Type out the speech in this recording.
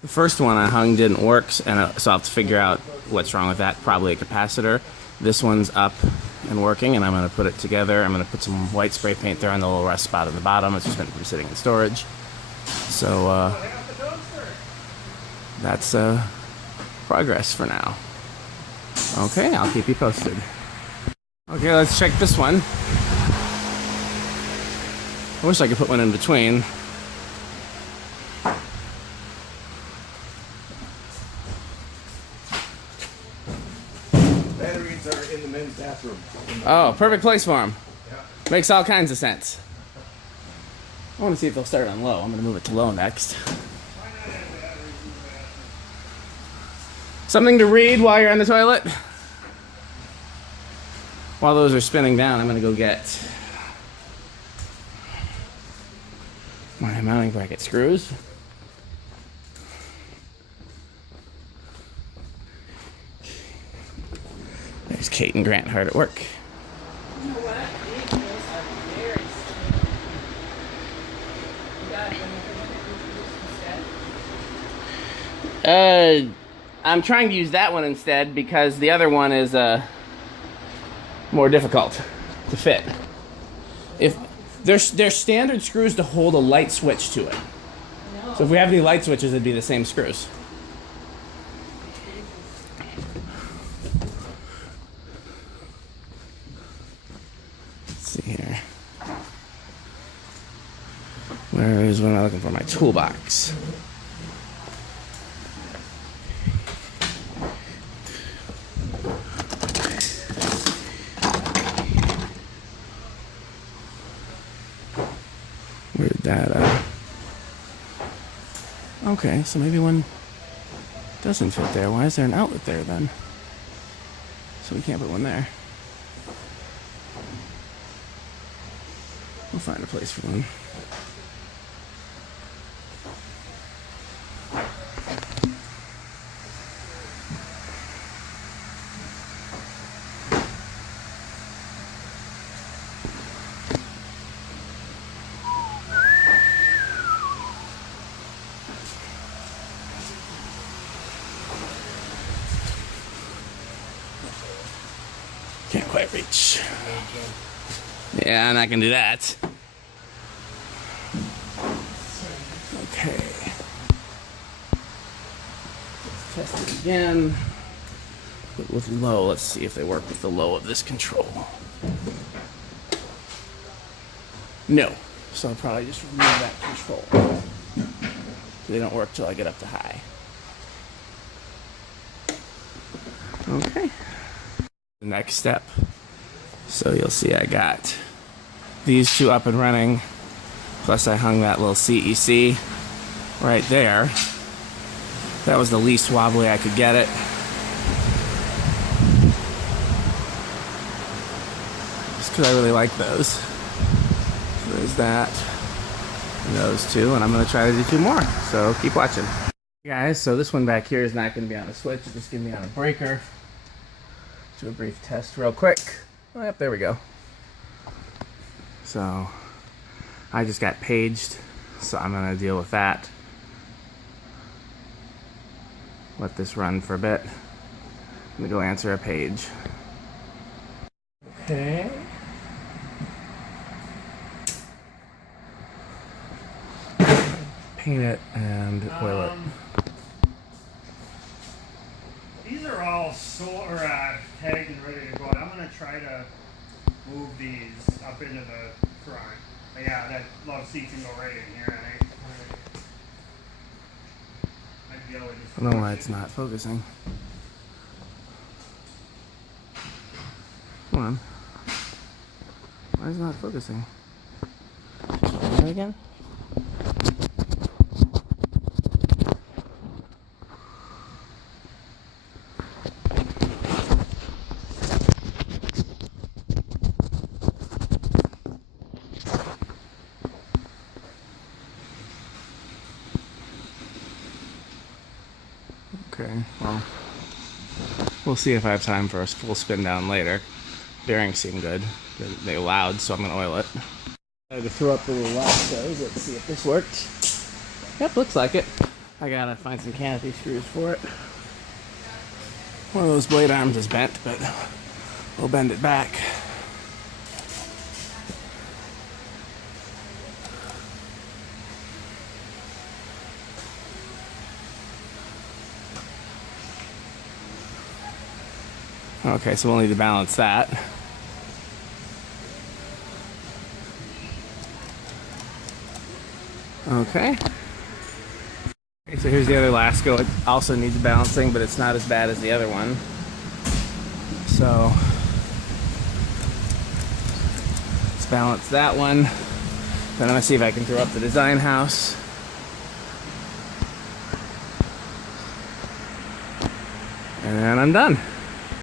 The first one I hung didn't work, and so I'll have to figure out what's wrong with that. Probably a capacitor. This one's up and working, and I'm going to put it together. I'm going to put some white spray paint there on the little rust spot at the bottom. It's just been sitting in storage. So that's progress for now. Okay, I'll keep you posted. Okay, let's check this one. I wish I could put one in between. Batteries are in the men's bathroom. Oh, perfect place for them. Yeah. Makes all kinds of sense. I want to see if they'll start on low. I'm going to move it to low next. Something to read while you're on the toilet? While those are spinning down, I'm going to go get my mounting bracket screws. There's Kate and Grant hard at work. You know what? These bills are very sticky. I'm trying to use that one instead because the other one is more difficult to fit. If there's standard screws to hold a light switch to it. No. So if we have any light switches, it'd be the same screws. Let's see here. Where is what am I looking for? My toolbox. Where did that, okay, so maybe one doesn't fit there. Why is there an outlet there then? So we can't put one there. We'll find a place for one. Can't quite reach. Yeah, I'm not gonna do that. Okay. Let's test it again. But with low, let's see if they work with the low of this control. No. So I'll probably just remove that control. They don't work till I get up to high. Okay. The next step. So you'll see I got these two up and running, plus I hung that little CEC right there. That was the least wobbly I could get it. Just because I really like those. So there's that. And those two, and I'm going to try to do two more. So keep watching. Guys, so this one back here is not going to be on a switch, it's just going to be on a breaker. Do a brief test real quick. Oh, yep, there we go. So I just got paged, so I'm gonna deal with that. Let this run for a bit. I'm gonna go answer a page. Okay. Paint it and oil it. These are all tagged and ready to go. I'm going to try to move these up into the front. But yeah, that love seat can go right in here. I'd be able to just I don't know why it's not focusing. Come on. Why is it not focusing? Try that again? Okay, well, we'll see if I have time for a full spin down later. Bearings seem good. They're loud, so I'm going to oil it. I had to throw up the little locks, let's see if this worked. Yep, looks like it. I gotta find some canopy screws for it. One of those blade arms is bent, but we'll bend it back. Okay, so we'll need to balance that. Okay. Okay, so here's the other Lasco. It also needs balancing, but it's not as bad as the other one. So let's balance that one. Then I'm gonna see if I can throw up the design house. And then I'm done.